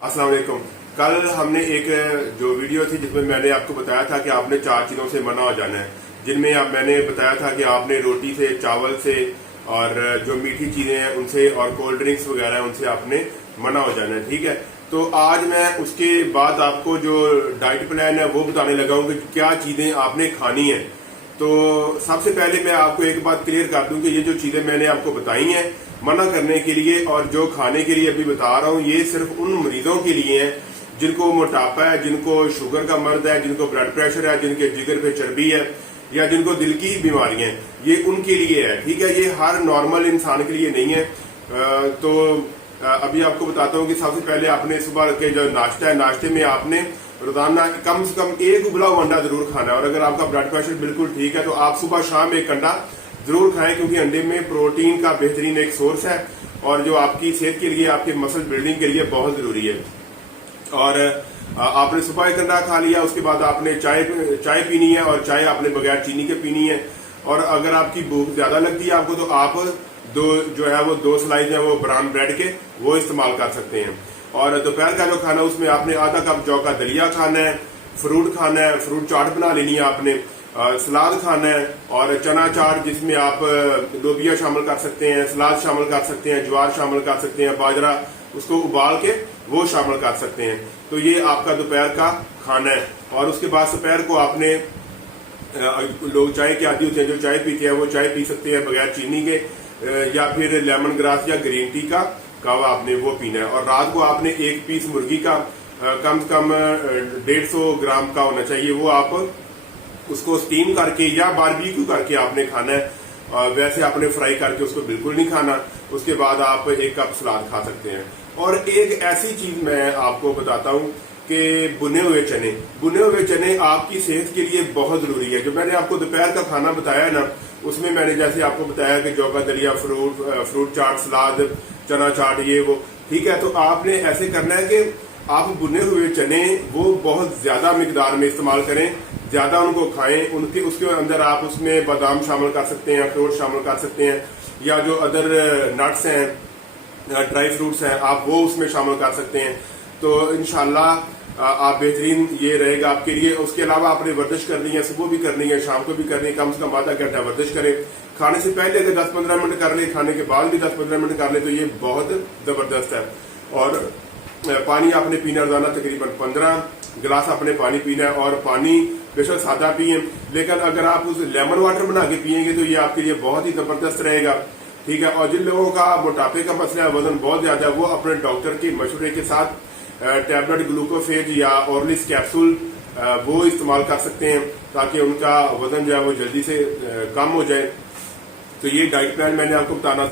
अस्सलाम वालेकुम। कल हमने एक जो वीडियो थी जिसमें मैंने आपको बताया था कि आपने 4 चीजों से मना हो जाना है, जिनमें अब मैंने बताया था कि आपने रोटी से, चावल से और जो मीठी चीजें हैं उनसे और कोल्ड ड्रिंक्स वगैरह हैं उनसे आपने मना हो जाना है। ठीक है, तो आज मैं उसके बाद आपको जो डाइट प्लान है वो बताने लगा हूं कि क्या चीजें आपने खानी है। तो सबसे पहले मैं आपको एक बात क्लियर कर दूं कि ये जो चीजें मैंने आपको बताई हैं मना करने के लिए और जो खाने के लिए अभी बता रहा हूं, ये सिर्फ उन मरीजों के लिए है जिनको मोटापा है, जिनको शुगर का मर्ज है, जिनको ब्लड प्रेशर है, जिनके जिगर पे चर्बी है या जिनको दिल की बीमारियां हैं, ये उनके लिए है। ठीक है, ये हर नॉर्मल इंसान के लिए नहीं है। तो अभी आपको बताता हूं कि सबसे पहले आपने सुबह के जो नाश्ता है, नाश्ते में आपने रोजाना कम से कम एक उबला हुआ अंडा जरूर खाना है। और अगर आपका ब्लड प्रेशर बिल्कुल ठीक है तो आप सुबह शाम एक अंडा जरूर खाएं, क्योंकि अंडे में प्रोटीन का बेहतरीन एक सोर्स है और जो आपकी सेहत के लिए, आपके मसल बिल्डिंग के लिए बहुत जरूरी है। और आपने सुबह एक अंडा खा लिया, उसके बाद आपने चाय पीनी है और चाय आपने बगैर चीनी के पीनी है। और अगर आपकी भूख ज्यादा लगती है आपको, तो आप दो स्लाइस है वो ब्राउन ब्रेड के वो इस्तेमाल कर सकते हैं। और दोपहर का जो खाना उसमें आपने आधा कप जौ का दलिया खाना है, फ्रूट खाना है, फ्रूट चाट बना लेनी है आपने, सलाद खाना है और चना चाट जिसमें आप लोबिया शामिल कर सकते हैं, सलाद शामिल कर सकते हैं, ज्वार शामिल कर सकते हैं, बाजरा उसको उबाल के वो शामिल कर सकते हैं। तो ये आपका दोपहर का खाना है। और उसके बाद दोपहर को आपने, लोग चाय के आदी होते हैं, जो चाय पीते हैं वो चाय पी सकते हैं बगैर चीनी के, या फिर लेमन ग्रास या ग्रीन टी का कावा आपने वो पीना है। और रात को आपने एक पीस मुर्गी का कम से कम 150 ग्राम का होना चाहिए, वो आप उसको स्टीम करके या बारबेक्यू करके आपने खाना है। वैसे आपने फ्राई करके उसको बिल्कुल नहीं खाना। उसके बाद आप एक कप सलाद खा सकते हैं। और एक ऐसी चीज मैं आपको बताता हूं कि बुने हुए चने आपकी सेहत के लिए बहुत जरूरी है। जो मैंने आपको दोपहर का खाना बताया है ना, उसमें मैंने जैसे आपको बताया कि जौ का दलिया, फ्रूट चाट, सलाद, चना चाट, ये वो, ठीक है। तो आपने ऐसे करना है कि आप बुने हुए चने वो बहुत ज्यादा मिकदार में इस्तेमाल करें, ज्यादा उनको खाएं। उसके अंदर आप उसमें बादाम शामिल कर सकते हैं, अखरोट शामिल कर सकते हैं, या जो अदर नट्स हैं, ड्राई फ्रूट्स हैं, आप वो उसमें शामिल कर सकते हैं। तो इंशाल्लाह आप बेहतरीन ये रहेगा आपके लिए। उसके अलावा आपने वर्जिश करनी है, सुबह भी करनी है, शाम को भी करनी है, कम से कम आधा घंटा वर्जिश करें। खाने से पहले अगर 10-15 मिनट कर ले, खाने के बाद भी 10-15 मिनट कर ले, तो ये बहुत जबरदस्त है। और पानी आपने पीना रोजाना तकरीबन 15 गिलास आपने पानी पीना है। और पानी बेशक सादा पिए, लेकिन अगर आप उस लेमन वाटर बना के पियेंगे तो ये आपके लिए बहुत ही जबरदस्त रहेगा। ठीक है। और जिन लोगों का मोटापे का मसला है, वजन बहुत ज्यादा है, वो अपने डॉक्टर के मशवरे के साथ टैबलेट ग्लूकोफेज या ऑर्लिस कैप्सूल वो इस्तेमाल कर सकते हैं, ताकि उनका वजन जो है वो जल्दी से कम हो जाए। तो ये डाइट प्लान मैंने आपको बताना था।